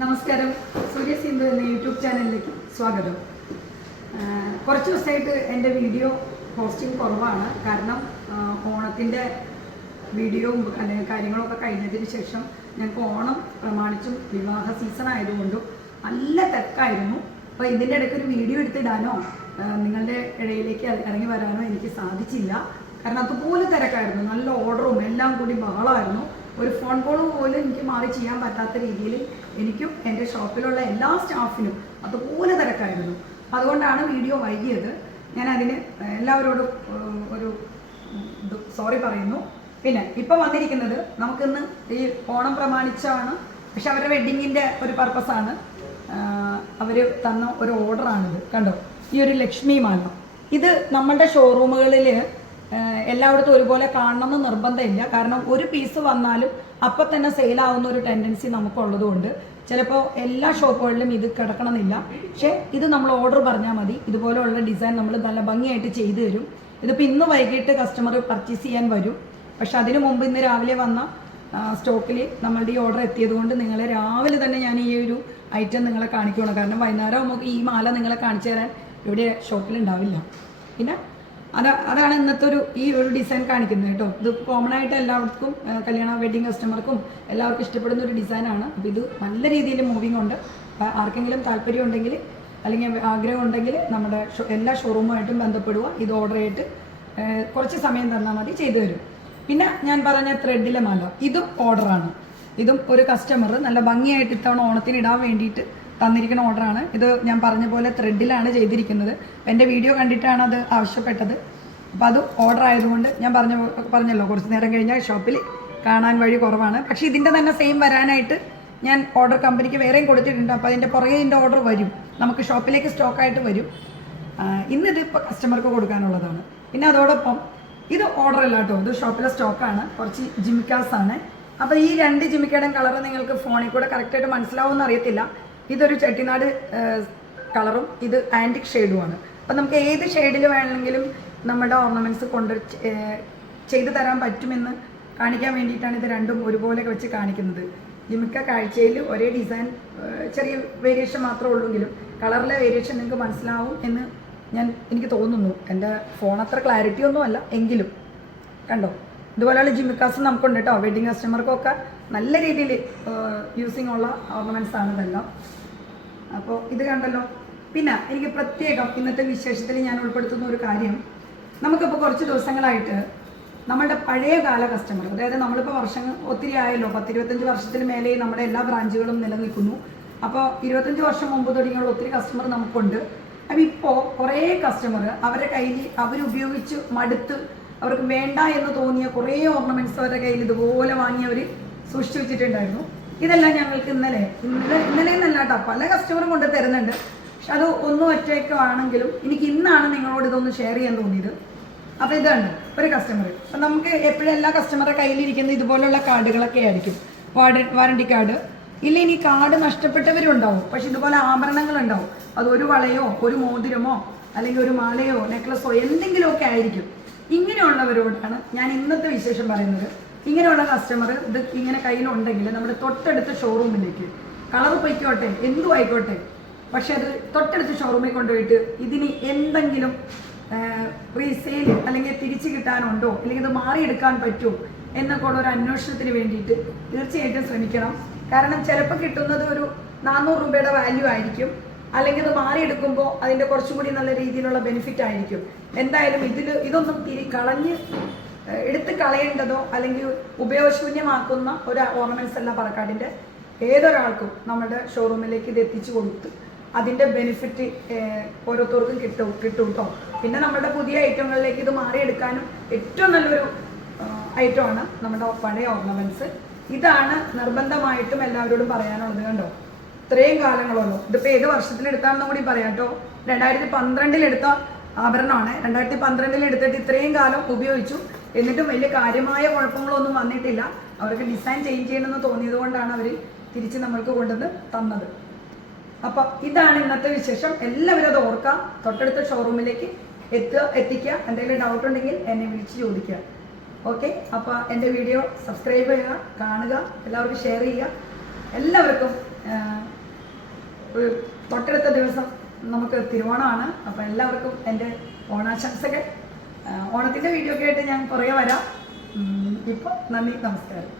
നമസ്കാരം. സൂര്യ സിന്ധു എന്ന യൂട്യൂബ് ചാനലിലേക്ക് സ്വാഗതം. കുറച്ച് ദിവസമായിട്ട് എൻ്റെ വീഡിയോ പോസ്റ്റിംഗ് കുറവാണ്. കാരണം ഓണത്തിൻ്റെ വീഡിയോയും അല്ലെങ്കിൽ കാര്യങ്ങളൊക്കെ കഴിഞ്ഞതിന് ശേഷം ഞങ്ങൾക്ക് ഓണം പ്രമാണിച്ചും വിവാഹ സീസൺ ആയതുകൊണ്ടും നല്ല തിരക്കായിരുന്നു. അപ്പോൾ ഇതിൻ്റെ ഇടയ്ക്ക് ഒരു വീഡിയോ എടുത്തിടാനോ നിങ്ങളുടെ ഇടയിലേക്ക് ഇറങ്ങി വരാനോ എനിക്ക് സാധിച്ചില്ല. കാരണം അതുപോലെ തിരക്കായിരുന്നു. നല്ല ഓർഡറും എല്ലാം കൂടി ബഹളമായിരുന്നു. ഒരു ഫോൺ കോൾ പോലും എനിക്ക് മാറി ചെയ്യാൻ പറ്റാത്ത രീതിയിൽ എനിക്കും എൻ്റെ ഷോപ്പിലുള്ള എല്ലാ സ്റ്റാഫിനും അതുപോലെ തിരക്കായിരുന്നു. അതുകൊണ്ടാണ് വീഡിയോ വൈകിയത്. ഞാൻ അതിന് എല്ലാവരോടും ഒരു സോറി പറയുന്നു. പിന്നെ ഇപ്പം വന്നിരിക്കുന്നത് നമുക്കിന്ന് ഈ ഓണം പ്രമാണിച്ചാണ്, പക്ഷെ അവരുടെ വെഡ്ഡിങ്ങിൻ്റെ ഒരു പർപ്പസാണ്. അവർ തന്ന ഒരു ഓർഡറാണിത്. കണ്ടോ, ഈ ഒരു ലക്ഷ്മി മാല. ഇത് നമ്മളുടെ ഷോറൂമുകളിൽ എല്ലായിടത്തും ഒരുപോലെ കാണണമെന്ന് നിർബന്ധമില്ല. കാരണം ഒരു പീസ് വന്നാലും അപ്പം തന്നെ സെയിലാവുന്ന ഒരു ടെൻഡൻസി നമുക്കുള്ളതുകൊണ്ട് ചിലപ്പോൾ എല്ലാ ഷോപ്പുകളിലും ഇത് കിടക്കണമെന്നില്ല. പക്ഷേ ഇത് നമ്മൾ ഓർഡർ പറഞ്ഞാൽ മതി. ഇതുപോലെയുള്ള ഡിസൈൻ നമ്മൾ നല്ല ഭംഗിയായിട്ട് ചെയ്തു തരും. ഇതിപ്പോൾ ഇന്ന് വൈകിട്ട് കസ്റ്റമർ പർച്ചേസ് ചെയ്യാൻ വരും. പക്ഷെ അതിനു മുമ്പ് ഇന്ന് രാവിലെ വന്ന സ്റ്റോക്കിൽ നമ്മളുടെ ഈ ഓർഡർ എത്തിയത് കൊണ്ട് നിങ്ങളെ രാവിലെ തന്നെ ഞാൻ ഈ ഒരു ഐറ്റം നിങ്ങളെ കാണിക്കണം. കാരണം വൈകുന്നേരം നമുക്ക് ഈ മാല നിങ്ങളെ കാണിച്ചു തരാൻ ഇവിടെ ഷോപ്പിലുണ്ടാവില്ല. പിന്നെ അതാണ് ഇന്നത്തെ ഈ ഒരു ഡിസൈൻ കാണിക്കുന്നത് കേട്ടോ. ഇത് കോമൺ ആയിട്ട് എല്ലാവർക്കും കല്യാണ വെഡ്ഡിങ് കസ്റ്റമർക്കും എല്ലാവർക്കും ഇഷ്ടപ്പെടുന്ന ഒരു ഡിസൈനാണ്. അപ്പോൾ ഇത് നല്ല രീതിയിൽ മൂവിങ് ഉണ്ട്. ആർക്കെങ്കിലും താല്പര്യം ഉണ്ടെങ്കിൽ അല്ലെങ്കിൽ ആഗ്രഹം ഉണ്ടെങ്കിൽ നമ്മുടെ എല്ലാ ഷോറൂമുമായിട്ടും ബന്ധപ്പെടുക. ഇത് ഓർഡർ ചെയ്തിട്ട് കുറച്ച് സമയം തന്നാൽ മതി, ചെയ്തു തരും. പിന്നെ ഞാൻ പറഞ്ഞ ത്രെഡിലെ മാല, ഇതും ഓർഡറാണ്. ഇതും ഒരു കസ്റ്റമർ നല്ല ഭംഗിയായിട്ട് ഇത്തവണ ഓണത്തിന് ഇടാൻ വേണ്ടിയിട്ട് തന്നിരിക്കുന്ന ഓർഡറാണ്. ഇത് ഞാൻ പറഞ്ഞ പോലെ ത്രെഡിലാണ് ചെയ്തിരിക്കുന്നത്. എൻ്റെ വീഡിയോ കണ്ടിട്ടാണ് അത് ആവശ്യപ്പെട്ടത്. അപ്പോൾ അത് ഓർഡർ ആയതുകൊണ്ട് ഞാൻ പറഞ്ഞല്ലോ കുറച്ച് നേരം കഴിഞ്ഞാൽ ഷോപ്പിൽ കാണാൻ വഴി കുറവാണ്. പക്ഷേ ഇതിൻ്റെ തന്നെ സെയിം വരാനായിട്ട് ഞാൻ ഓർഡർ കമ്പനിക്ക് വേറെയും കൊടുത്തിട്ടുണ്ട്. അപ്പോൾ അതിൻ്റെ പുറകെ ഇതിൻ്റെ ഓർഡർ വരും, നമുക്ക് ഷോപ്പിലേക്ക് സ്റ്റോക്കായിട്ട് വരും. ഇന്നിത് ഇപ്പോൾ കസ്റ്റമർക്ക് കൊടുക്കാനുള്ളതാണ്. പിന്നെ അതോടൊപ്പം ഇത് ഓർഡർ അല്ല കേട്ടോ, ഇത് ഷോപ്പിലെ സ്റ്റോക്കാണ്. കുറച്ച് ജിമിക്കാസാണ്. അപ്പോൾ ഈ രണ്ട് ജിമിക്കയുടെ കളർ നിങ്ങൾക്ക് ഫോണിൽ കൂടെ കറക്റ്റായിട്ട് മനസ്സിലാവുമെന്ന് അറിയത്തില്ല. ഇതൊരു ചെട്ടിനാട് കളറും ഇത് ആൻറ്റിക് ഷെയ്ഡുമാണ്. അപ്പം നമുക്ക് ഏത് ഷെയ്ഡിൽ വേണമെങ്കിലും നമ്മുടെ ഓർണമെൻറ്റ്സ് ചെയ്തു തരാൻ പറ്റുമെന്ന് കാണിക്കാൻ വേണ്ടിയിട്ടാണ് ഇത് രണ്ടും ഒരുപോലെ വെച്ച് കാണിക്കുന്നത്. ജിമിക്ക കാഴ്ചയിൽ ഒരേ ഡിസൈൻ, ചെറിയ വേരിയേഷൻ മാത്രമേ ഉള്ളൂങ്കിലും കളറിലെ വേരിയേഷൻ നിങ്ങൾക്ക് മനസ്സിലാവും എന്ന് എനിക്ക് തോന്നുന്നു. എൻ്റെ ഫോൺ അത്ര ക്ലാരിറ്റി ഒന്നുമല്ല എങ്കിലും കണ്ടോ, ഇതുപോലെയുള്ള ജിമിക്കാസ് നമുക്കുണ്ട് കേട്ടോ. വെഡ്ഡിങ് കസ്റ്റമർക്കൊക്കെ നല്ല രീതിയിൽ യൂസിങ് ഉള്ള ഓർണമെൻറ്റ്സ് ആണ് ഇതെല്ലാം. അപ്പോൾ ഇത് കണ്ടല്ലോ. പിന്നെ എനിക്ക് പ്രത്യേകം ഇന്നത്തെ വിശേഷത്തിൽ ഞാൻ ഉൾപ്പെടുത്തുന്ന ഒരു കാര്യം, നമുക്കിപ്പോൾ കുറച്ച് ദിവസങ്ങളായിട്ട് നമ്മളുടെ പഴയ കാല കസ്റ്റമർ, അതായത് നമ്മളിപ്പോൾ വർഷങ്ങൾ ഒത്തിരി ആയല്ലോ, 10-25 വർഷത്തിന് മേലെ നമ്മുടെ എല്ലാ ബ്രാഞ്ചുകളും നിലനിൽക്കുന്നു. അപ്പോൾ 25 വർഷം മുമ്പ് തുടങ്ങിയുള്ള ഒത്തിരി കസ്റ്റമർ നമുക്കുണ്ട്. അപ്പോൾ ഇപ്പോൾ കുറേ കസ്റ്റമർ അവരുടെ കയ്യിൽ അവരുപയോഗിച്ച് മടുത്ത് അവർക്ക് വേണ്ട എന്ന് തോന്നിയ കുറേ ഓർണമെൻറ്റ്സ് അവരുടെ കയ്യിൽ ഇതുപോലെ വാങ്ങി അവർ സൂക്ഷിച്ചു വെച്ചിട്ടുണ്ടായിരുന്നു. ഇതെല്ലാം ഞങ്ങൾക്ക് ഇന്നലെ എന്നല്ല കേട്ടോ, പല കസ്റ്റമറും കൊണ്ട് തരുന്നുണ്ട്. പക്ഷെ അത് ഒന്നും ഒറ്റയ്ക്കാണെങ്കിലും എനിക്ക് ഇന്നാണ് നിങ്ങളോട് ഇതൊന്ന് ഷെയർ ചെയ്യാൻ തോന്നിയത്. അപ്പോൾ ഇതാണ് ഒരു കസ്റ്റമർ. അപ്പം നമുക്ക് എപ്പോഴും എല്ലാ കസ്റ്റമറുടെ കയ്യിലിരിക്കുന്ന ഇതുപോലുള്ള കാർഡുകളൊക്കെ ആയിരിക്കും. വാറണ്ടി കാർഡ് ഇല്ല, ഇനി കാർഡ് നഷ്ടപ്പെട്ടവരും ഉണ്ടാവും. പക്ഷെ ഇതുപോലെ ആഭരണങ്ങളുണ്ടാവും. അത് ഒരു വളയോ ഒരു മോതിരമോ അല്ലെങ്കിൽ ഒരു മാലയോ നെക്ലസോ എന്തെങ്കിലുമൊക്കെ ആയിരിക്കും. ഇങ്ങനെയുള്ളവരോടാണ് ഞാൻ ഇന്നത്തെ വിശേഷം പറയുന്നത്. ഇങ്ങനെയുള്ള കസ്റ്റമർ ഇത് ഇങ്ങനെ കയ്യിലുണ്ടെങ്കിൽ നമ്മുടെ തൊട്ടടുത്ത ഷോറൂമിലേക്ക്, കളർ പൊയ്ക്കോട്ടെ എന്തും ആയിക്കോട്ടെ, പക്ഷെ അത് തൊട്ടടുത്ത ഷോറൂമിൽ കൊണ്ടുപോയിട്ട് ഇതിന് എന്തെങ്കിലും റീസെയിൽ അല്ലെങ്കിൽ തിരിച്ചു കിട്ടാനുണ്ടോ അല്ലെങ്കിൽ ഇത് മാറിയെടുക്കാൻ പറ്റുമോ എന്നൊക്കെ ഉള്ള ഒരു അന്വേഷണത്തിന് വേണ്ടിയിട്ട് തീർച്ചയായിട്ടും ശ്രമിക്കണം. കാരണം ചിലപ്പോൾ കിട്ടുന്നത് ഒരു 400 രൂപയുടെ വാല്യൂ ആയിരിക്കും, അല്ലെങ്കിൽ ഇത് മാറിയെടുക്കുമ്പോൾ അതിൻ്റെ കുറച്ചും കൂടി നല്ല രീതിയിലുള്ള ബെനിഫിറ്റ് ആയിരിക്കും. എന്തായാലും ഇതൊന്നും എടുത്ത് കളയേണ്ടതോ അല്ലെങ്കിൽ ഉപയോഗശൂന്യമാക്കുന്ന ഒരു ഓർണമെൻറ്റ്സ് അല്ല പാലക്കാടിൻ്റെ. ഏതൊരാൾക്കും നമ്മുടെ ഷോറൂമിലേക്ക് ഇത് എത്തിച്ചു കൊടുത്ത് അതിൻ്റെ ബെനിഫിറ്റ് ഓരോരുത്തർക്കും കിട്ടും കേട്ടോ. പിന്നെ നമ്മുടെ പുതിയ ഐറ്റങ്ങളിലേക്ക് ഇത് മാറിയെടുക്കാനും ഏറ്റവും നല്ലൊരു ഐറ്റമാണ് നമ്മുടെ പഴയ ഓർണമെൻറ്റ്സ്. ഇതാണ് നിർബന്ധമായിട്ടും എല്ലാവരോടും പറയാനുള്ളത്. കണ്ടോ, ഇത്രയും കാലങ്ങളുള്ളൂ. ഇതിപ്പോൾ ഏത് വർഷത്തിലെടുത്താണെന്നും കൂടി പറയാം കേട്ടോ. 2012 എടുത്ത ആഭരണമാണ്. 2012 എടുത്തിട്ട് ഇത്രയും കാലം ഉപയോഗിച്ചു, എന്നിട്ടും വലിയ കാര്യമായ കുഴപ്പങ്ങളൊന്നും വന്നിട്ടില്ല. അവർക്ക് ഡിസൈൻ ചേഞ്ച് ചെയ്യണമെന്ന് തോന്നിയത് കൊണ്ടാണ് അവർ തിരിച്ച് നമ്മൾക്ക് കൊണ്ടുവന്ന് തന്നത്. അപ്പം ഇതാണ് ഇന്നത്തെ വിശേഷം. എല്ലാവരും അത് ഓർക്കുക. തൊട്ടടുത്ത ഷോറൂമിലേക്ക് എത്തിക്കുക. എന്തെങ്കിലും ഡൗട്ട് ഉണ്ടെങ്കിൽ എന്നെ വിളിച്ച് ചോദിക്കുക. ഓക്കെ, അപ്പോൾ എൻ്റെ വീഡിയോ സബ്സ്ക്രൈബ് ചെയ്യുക, കാണുക, എല്ലാവർക്കും ഷെയർ ചെയ്യുക. എല്ലാവർക്കും തൊട്ടടുത്ത ദിവസം നമുക്ക് തിരുവോണമാണ്. അപ്പോൾ എല്ലാവർക്കും എൻ്റെ ഓണാശംസകൾ. ഓണത്തിൻ്റെ വീഡിയോ ഒക്കെ ആയിട്ട് ഞാൻ കുറേ വരാം. ഇപ്പോൾ നന്ദി, നമസ്കാരം.